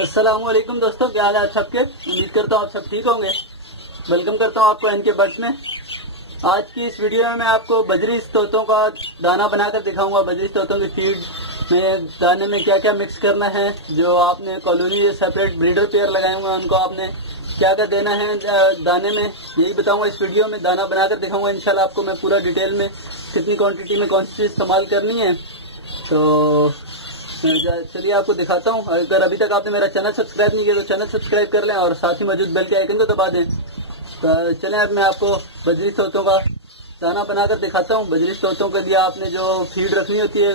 अस्सलामुअलैकुम दोस्तों, क्या हाल है आप सबके। उम्मीद करता हूँ आप सब ठीक होंगे। वेलकम करता हूँ आपको एनके बर्ड्स में। आज की इस वीडियो में मैं आपको बजरी तोतों का दाना बनाकर दिखाऊंगा। बजरी तोतों की फीड में दाने में क्या क्या मिक्स करना है। जो आपने कॉलोनी सेपरेट ब्रीडर पेयर लगाए हुए हैं उनको आपने क्या क्या देना है दाने में, यही बताऊंगा इस वीडियो में। दाना बनाकर दिखाऊंगा इंशाल्लाह आपको मैं पूरा डिटेल में, कितनी क्वांटिटी में कौन सी चीज़ इस्तेमाल करनी है। तो चलिए आपको दिखाता हूँ। अगर अभी तक आपने मेरा चैनल सब्सक्राइब नहीं किया तो चैनल सब्सक्राइब कर लें और साथ ही मौजूद बेल के आइकन को दबा दें। तो चलें अब मैं आपको बजरी तोतों का दाना बनाकर दिखाता हूँ। बजरी तोतों के लिए आपने जो फीड रखनी होती है,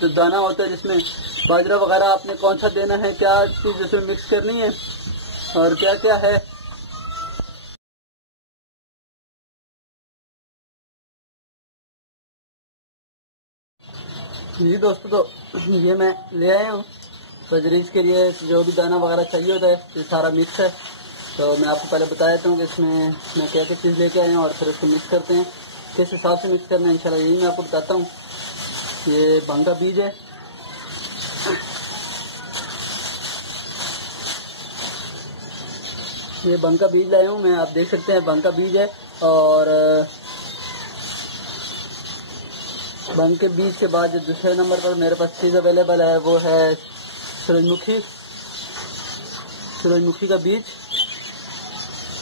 जो दाना होता है जिसमें बाजरा वगैरह आपने कौन सा देना है, क्या चीज़ उसमें मिक्स करनी है और क्या क्या है। जी दोस्तों, तो ये मैं ले आया हूँ बजरीज के लिए जो भी दाना वगैरह चाहिए होता है, ये सारा मिक्स है। तो मैं आपको पहले बता देता हूँ कि इसमें मैं क्या क्या चीज़ लेके आया हूँ और फिर उसको मिक्स करते हैं, किस हिसाब से मिक्स करना है इंशाल्लाह यही मैं आपको बताता हूँ। ये भंग का बीज है, ये भंग का बीज लाया हूँ मैं, आप देख सकते हैं भंग का बीज है। और भंग के बीज के बाद जो दूसरे नंबर पर मेरे पास चीज़ अवेलेबल है वो है सूरजमुखी। सूरजमुखी का बीज,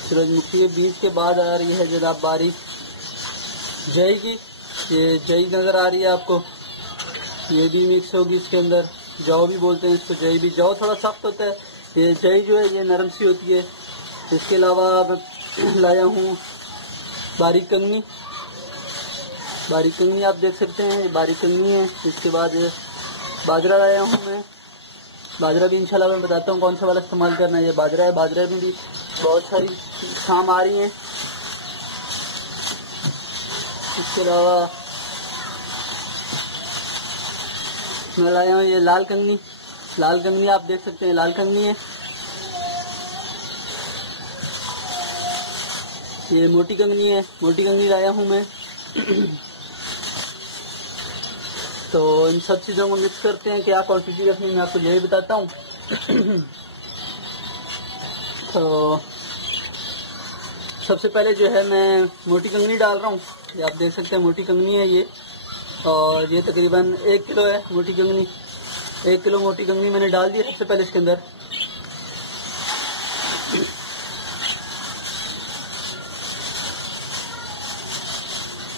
सूरजमुखी के बीज के बाद आ रही है जनाब बारी जई की। ये जई नज़र आ रही है आपको, ये भी मिक्स होगी इसके अंदर। जौ भी बोलते हैं इसको, जई भी। जौ थोड़ा सख्त होता है, ये जई जो है ये नरम सी होती है। इसके अलावा लाया हूँ बारीक कंगनी। बारीक कंगनी आप देख सकते हैं, ये बारीक कंगनी है। इसके बाद बाजरा लाया हूँ मैं। बाजरा भी इंशाल्लाह मैं बताता हूँ कौन सा वाला इस्तेमाल करना है। ये बाजरा है, बाजरे में भी बहुत सारी शाम आ रही हैं। इसके अलावा मैं लाया हूँ ये लाल कंगनी। लाल कंगनी आप देख सकते हैं, लाल कंगनी है। ये मोटी कंगनी है, मोटी कंगनी लाया हूँ मैं। तो इन सब चीज़ों को मिक्स करते हैं, क्या क्वांटिटी रखनी मैं आपको यही बताता हूँ। तो सबसे पहले जो है मैं मोटी कंगनी डाल रहा हूँ। ये आप देख सकते हैं मोटी कंगनी है ये, और ये तकरीबन 1 किलो है मोटी कंगनी। 1 किलो मोटी कंगनी मैंने डाल दी सबसे पहले इसके अंदर।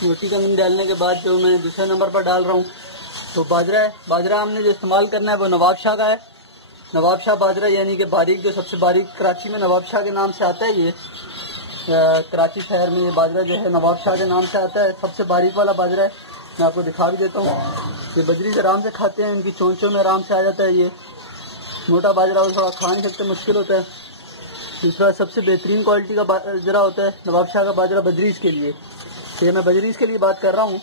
मोटी कंगनी डालने के बाद जो मैं दूसरे नंबर पर डाल रहा हूँ तो बाजरा है। बाजरा हमने जो इस्तेमाल करना है वो नवाब शाह का है। नवाब शाह बाजरा, यानी कि बारीक, जो सबसे बारीक कराची में नवाब शाह के नाम से आता है। ये कराची शहर में ये बाजरा जो है नवाब शाह के नाम से आता है, सबसे बारीक वाला बाजरा है। मैं आपको दिखा भी देता हूँ। ये बजरी से आराम से खाते हैं, इनकी चोंचों में आराम से आ जाता है। ये मोटा बाजरा वो थोड़ा खा नहीं सकते, मुश्किल होता है। दूसरा सबसे बेहतरीन क्वालिटी का बाजरा होता है नवाब शाह का बाजरा बजरीज के लिए। ये मैं बजरीज के लिए बात कर रहा हूँ।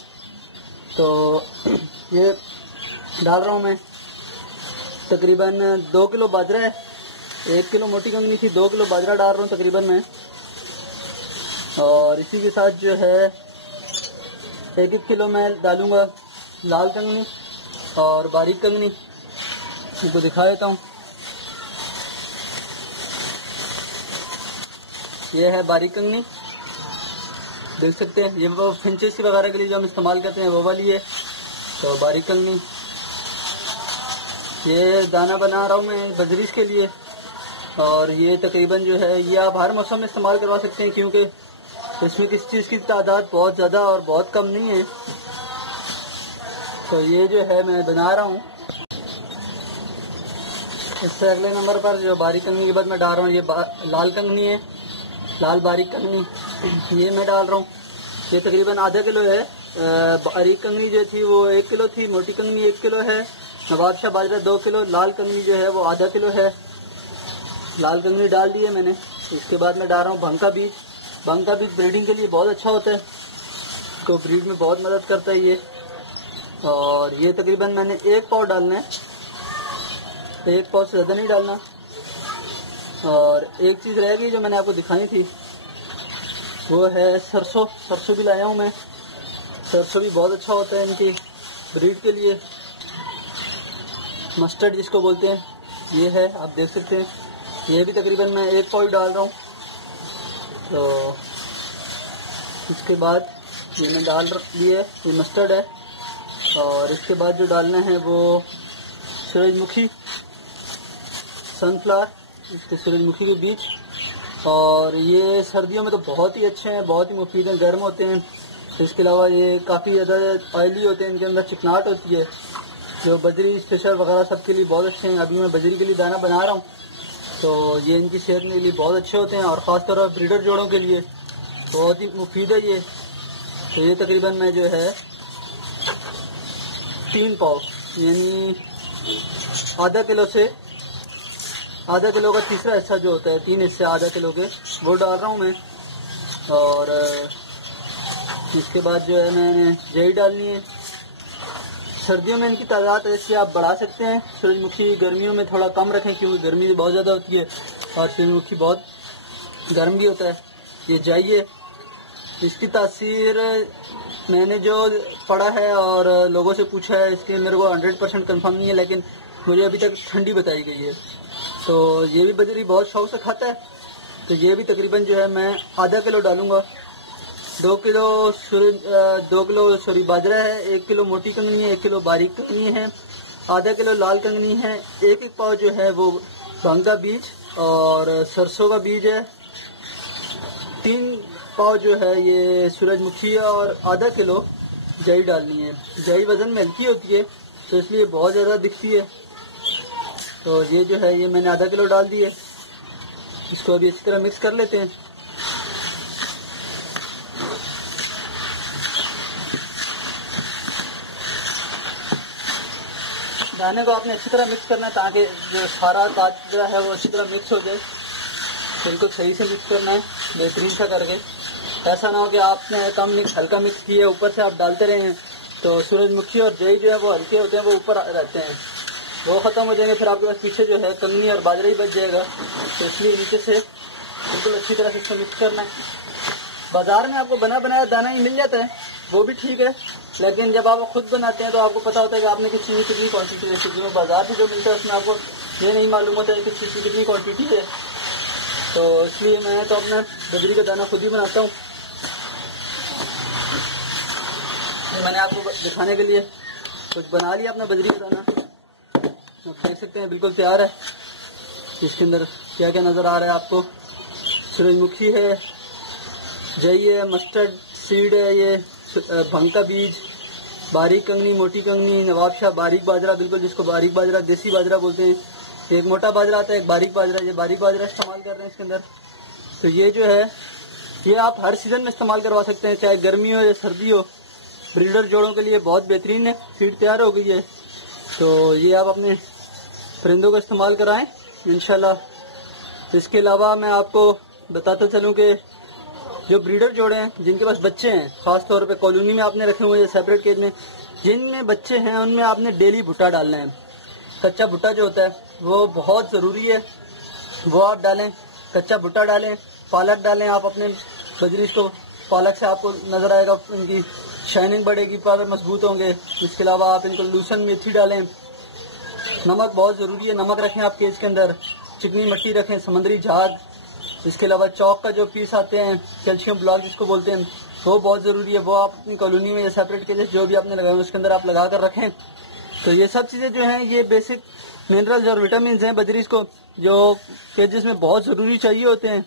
तो ये डाल रहा हूँ मैं तकरीबन 2 किलो बाजरा है। 1 किलो मोटी कंगनी थी, 2 किलो बाजरा डाल रहा हूँ तकरीबन मैं। और इसी के साथ जो है 1 किलो मैं डालूंगा लाल कंगनी और बारीक कंगनी। इनको दिखा देता हूँ। ये है बारीक कंगनी, देख सकते हैं। ये वो फिंचेस वगैरह के लिए जो हम इस्तेमाल करते हैं वो वाली है। तो बारीक कंगनी, ये दाना बना रहा हूँ मैं बजरीज के लिए। और ये तकरीबन जो है ये आप हर मौसम में इस्तेमाल करवा सकते हैं, क्योंकि इसमें किसी चीज़ की तादाद बहुत ज़्यादा और बहुत कम नहीं है। तो ये जो है मैं बना रहा हूँ। इससे अगले नंबर पर जो बारीक कंगनी के बाद मैं डाल रहा हूँ, ये लाल कंगनी है, लाल बारीक कंगनी ये मैं डाल रहा हूँ। ये तकरीबन आधा किलो है। बारीक कंगनी जो थी वो 1 किलो थी, मोटी कंगनी 1 किलो है, नवाब शाह बाजरा 2 किलो, लाल कंगनी जो है वो आधा किलो है। लाल कंगनी डाल दी है मैंने। इसके बाद मैं डाल रहा हूँ भंग का बीज। भंग का बीज ब्रीडिंग के लिए बहुत अच्छा होता है, तो ब्रीड में बहुत मदद करता है ये। और ये तकरीबन मैंने 1 पाव डालना है, 1 पाव से ज़्यादा नहीं डालना। और एक चीज़ रह गई जो मैंने आपको दिखाई थी, वो है सरसों। सरसों भी लाया हूँ मैं। सरसों भी बहुत अच्छा होता है इनकी ब्रीड के लिए। मस्टर्ड जिसको बोलते हैं, ये है, आप देख सकते हैं। ये भी तकरीबन मैं 1 पाउच डाल रहा हूँ। तो इसके बाद ये मैं डाल दिए, ये मस्टर्ड है। और इसके बाद जो डालना है वो सूरजमुखी, सनफ्लावर, इसके सूरजमुखी के बीज। और ये सर्दियों में तो बहुत ही अच्छे हैं, बहुत ही मुफीद हैं, गर्म होते हैं। इसके अलावा ये काफ़ी ज़्यादा ऑयली होते हैं, इनके अंदर चिकनाहट होती है, जो बजरी फिशर वगैरह सबके लिए बहुत अच्छे हैं। अभी मैं बजरी के लिए दाना बना रहा हूँ, तो ये इनकी सेहत के लिए बहुत अच्छे होते हैं और ख़ासतौर पर ब्रीडर जोड़ों के लिए बहुत ही मुफीद है ये। तो ये तकरीबन मैं जो है 3 पाव यानी आधा किलो का तीसरा हिस्सा जो होता है, 3 हिस्से आधा किलो के, वो डाल रहा हूँ मैं। और इसके बाद जो है मैंने जई डालनी है। सर्दियों में इनकी तादाद इससे आप बढ़ा सकते हैं। सूरजमुखी गर्मियों में थोड़ा कम रखें क्योंकि गर्मी बहुत ज़्यादा होती है और सूरजमुखी बहुत गर्म भी होता है। ये जाइए, इसकी तासीर मैंने जो पढ़ा है और लोगों से पूछा है, इसके मेरे को 100% कंफर्म नहीं है, लेकिन मुझे अभी तक ठंडी बताई गई है। तो ये भी बजरी बहुत शौक से खाता है, तो ये भी तकरीबन जो है मैं आधा किलो डालूंगा। 2 किलो बाजरा है, 1 किलो मोटी कंगनी है, 1 किलो बारीक कंगनी है, आधा किलो लाल कंगनी है, 1 पाव जो है वो भांग का बीज और सरसों का बीज है, 3 पाव जो है ये सूरजमुखी है और आधा किलो जई डालनी है। जई वजन में हल्की होती है तो इसलिए बहुत ज़्यादा दिखती है। तो ये जो है ये मैंने आधा किलो डाल दी है। इसको अभी अच्छी तरह मिक्स कर लेते हैं। दाने को आपने अच्छी तरह मिक्स करना है ताकि जो सारा बाजरा है वो अच्छी तरह मिक्स हो जाए। इनको सही से मिक्स करना है, बेहतरीन सा करके। ऐसा ना हो कि आपने कम मिक्स हल्का मिक्स किया ऊपर से आप डालते रहे हैं तो सूरजमुखी और जई जो है वो हल्के होते हैं, वो ऊपर रहते हैं, वो ख़त्म हो जाएंगे, फिर आपके पास पीछे जो है कंगनी और बाजरा ही बच जाएगा। तो इसलिए नीचे से बिल्कुल अच्छी तरह से इसको मिक्स करना है। बाजार में आपको बना बनाया दाना ही मिल जाता है, वो भी ठीक है, लेकिन जब आप खुद बनाते हैं तो आपको पता होता है कि आपने किस चीज़ की कितनी क्वांटिटी है। क्योंकि बाजार में जो मिलता है उसमें आपको ये नहीं मालूम होता है किस चीज़ की कितनी क्वांटिटी है। तो इसलिए मैं तो अपना बजरी का दाना खुद ही बनाता हूँ। मैंने आपको दिखाने के लिए कुछ बना लिया अपना बजरी का दाना, आप देख सकते हैं बिल्कुल तैयार है। इसके अंदर क्या क्या नज़र आ रहा है आपको, सूरजमुखी है, जई है, मस्टर्ड सीड है, ये भंग का बीज, बारीक कंगनी, मोटी कंगनी, नवाबशाह, बारीक बाजरा, बिल्कुल जिसको बारीक बाजरा देसी बाजरा बोलते हैं। एक मोटा बाजरा आता है, एक बारीक बाजरा, ये बारीक बाजरा इस्तेमाल कर रहे हैं इसके अंदर। तो ये जो है ये आप हर सीज़न में इस्तेमाल करवा सकते हैं, चाहे गर्मी हो या सर्दी हो। ब्रीडर जोड़ों के लिए बहुत बेहतरीन है। फीड तैयार हो गई है, तो ये आप अपने परिंदों को इस्तेमाल कराएं इंशाल्लाह। इसके अलावा मैं आपको बताता चलूं कि जो ब्रीडर जोड़े हैं जिनके पास बच्चे हैं, ख़ास तौर पे कॉलोनी में आपने रखे हुए हैं सेपरेट केज में, जिनमें बच्चे हैं उनमें आपने डेली भुट्टा डालना है। कच्चा भुट्टा जो होता है वो बहुत ज़रूरी है, वो आप डालें, कच्चा भुट्टा डालें। पालक डालें आप अपने बजरी को, पालक से आपको नज़र आएगा इनकी शाइनिंग बढ़ेगी, पावर मजबूत होंगे। इसके अलावा आप इनको लूसन मेथी डालें। नमक बहुत ज़रूरी है, नमक रखें आप केज के अंदर, चिकनी मट्टी रखें, समुद्री झाग। इसके अलावा चौक का जो पीस आते हैं, कैल्शियम ब्लॉक जिसको बोलते हैं, वो बहुत ज़रूरी है। वो आप अपनी कॉलोनी में या सेपरेट केजेस जो भी आपने लगाए उसके अंदर आप लगा कर रखें। तो ये सब चीज़ें जो हैं ये बेसिक मिनरल्स और विटामिन हैं बजरी को, जो केजेस में बहुत ज़रूरी चाहिए होते हैं।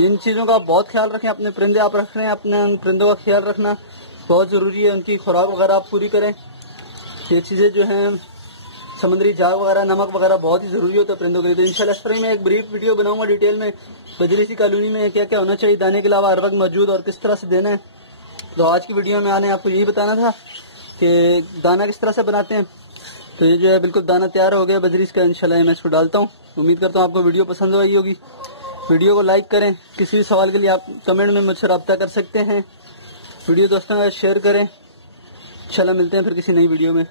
इन चीज़ों का आप बहुत ख्याल रखें। अपने परिंदे आप रख रहे हैं, अपने उन परिंदों का ख्याल रखना बहुत ज़रूरी है। उनकी खुराक वगैरह आप पूरी करें। ये चीज़ें जो हैं समुद्री झाग वगैरह, नमक वगैरह बहुत ही ज़रूरी होता है परिंदों के लिए। तो इंशाल्लाह इस पर मैं एक ब्रीफ वीडियो बनाऊंगा डिटेल में, बजरी की कॉलोनी में क्या क्या होना चाहिए, दाने के अलावा हर वक्त मौजूद और किस तरह से देना है। तो आज की वीडियो में आने आपको यही बताना था कि दाना किस तरह से बनाते हैं। तो ये जो है बिल्कुल दाना तैयार हो गया बजरी का, इंशाल्लाह मैं इसको डालता हूँ। उम्मीद करता हूँ आपको वीडियो पसंद आई होगी। वीडियो को लाइक करें। किसी भी सवाल के लिए आप कमेंट में मुझसे रब्ता कर सकते हैं। वीडियो दोस्तों शेयर करें। इंशाल्लाह मिलते हैं फिर किसी नई वीडियो में।